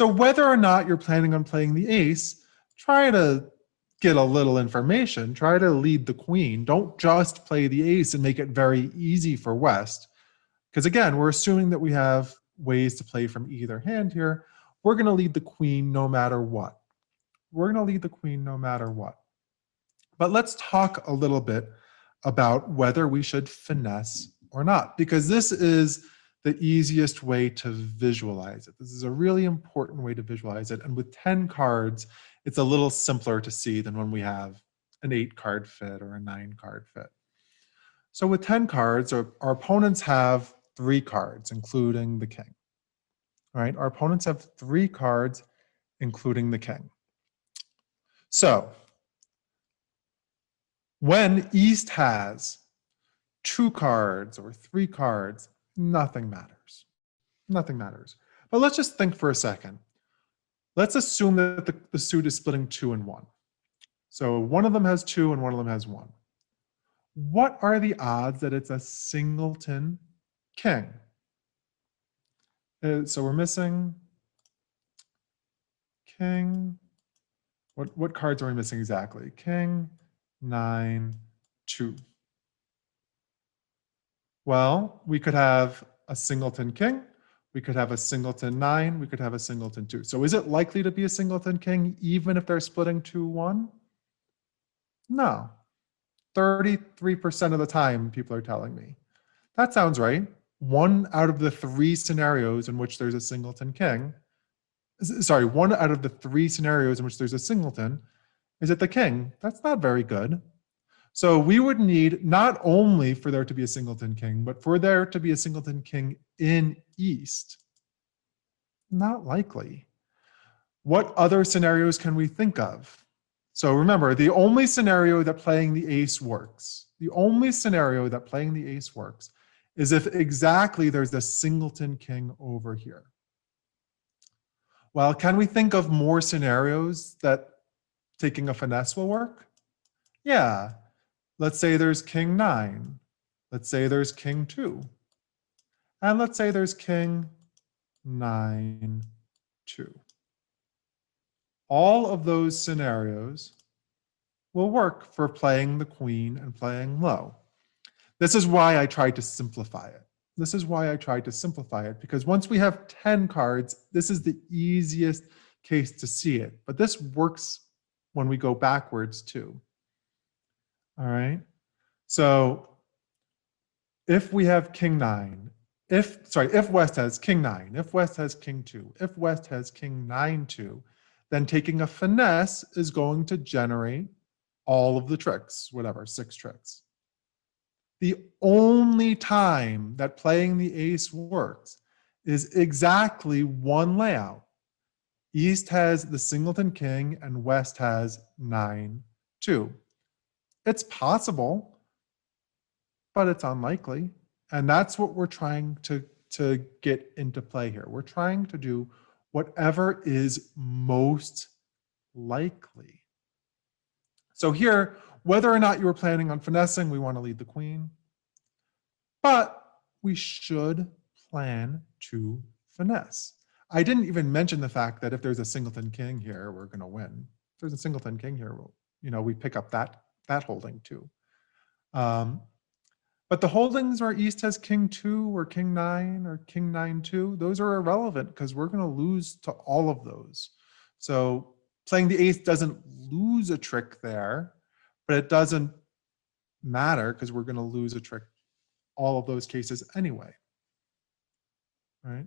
So whether or not you're planning on playing the ace, try to get a little information, try to lead the queen. Don't just play the ace and make it very easy for West. Because again, we're assuming that we have ways to play from either hand here. We're going to lead the queen no matter what. We're going to lead the queen no matter what. But let's talk a little bit about whether we should finesse or not, because this is the easiest way to visualize it. This is a really important way to visualize it. And with 10 cards, it's a little simpler to see than when we have an 8-card fit or a 9-card fit. So with 10 cards, our opponents have 3 cards, including the king. All right, our opponents have 3 cards, including the king. So when East has 2 cards or 3 cards, nothing matters. Nothing matters. But let's just think for a second. Let's assume that the suit is splitting 2 and 1. So one of them has 2 and one of them has 1. What are the odds that it's a singleton king? So we're missing king. What cards are we missing exactly? King, 9, 2. Well, we could have a singleton king, we could have a singleton 9, we could have a singleton 2. So is it likely to be a singleton king even if they're splitting 2-1? No. 33% of the time, people are telling me. That sounds right. 1 out of the 3 scenarios in which there's a singleton king, sorry, 1 out of the 3 scenarios in which there's a singleton is it the king. That's not very good. So we would need not only for there to be a singleton king, but for there to be a singleton king in East. Not likely. What other scenarios can we think of? So remember, the only scenario that playing the ace works, the only scenario that playing the ace works is if exactly there's a singleton king over here. Well, can we think of more scenarios that taking a finesse will work? Yeah. Let's say there's king 9. Let's say there's king 2. And let's say there's king 9, 2. All of those scenarios will work for playing the queen and playing low. This is why I tried to simplify it. This is why I tried to simplify it, because once we have 10 cards, this is the easiest case to see it. But this works when we go backwards too. All right. So if we have king 9, if West has king 9, if West has king 2, if West has king 9, 2, then taking a finesse is going to generate all of the tricks, whatever, 6 tricks. The only time that playing the ace works is exactly one layout. East has the singleton king and West has 9, 2. It's possible, but it's unlikely. And that's what we're trying to get into play here. We're trying to do whatever is most likely. So here, whether or not you were planning on finessing, we want to lead the queen. But we should plan to finesse. I didn't even mention the fact that if there's a singleton king here, we're going to win. If there's a singleton king here, we pick up that holding too. But the holdings where East has king 2 or king 9 or king 9, 2, those are irrelevant because we're going to lose to all of those. So playing the ace doesn't lose a trick there, but it doesn't matter because we're going to lose a trick all of those cases anyway. Right?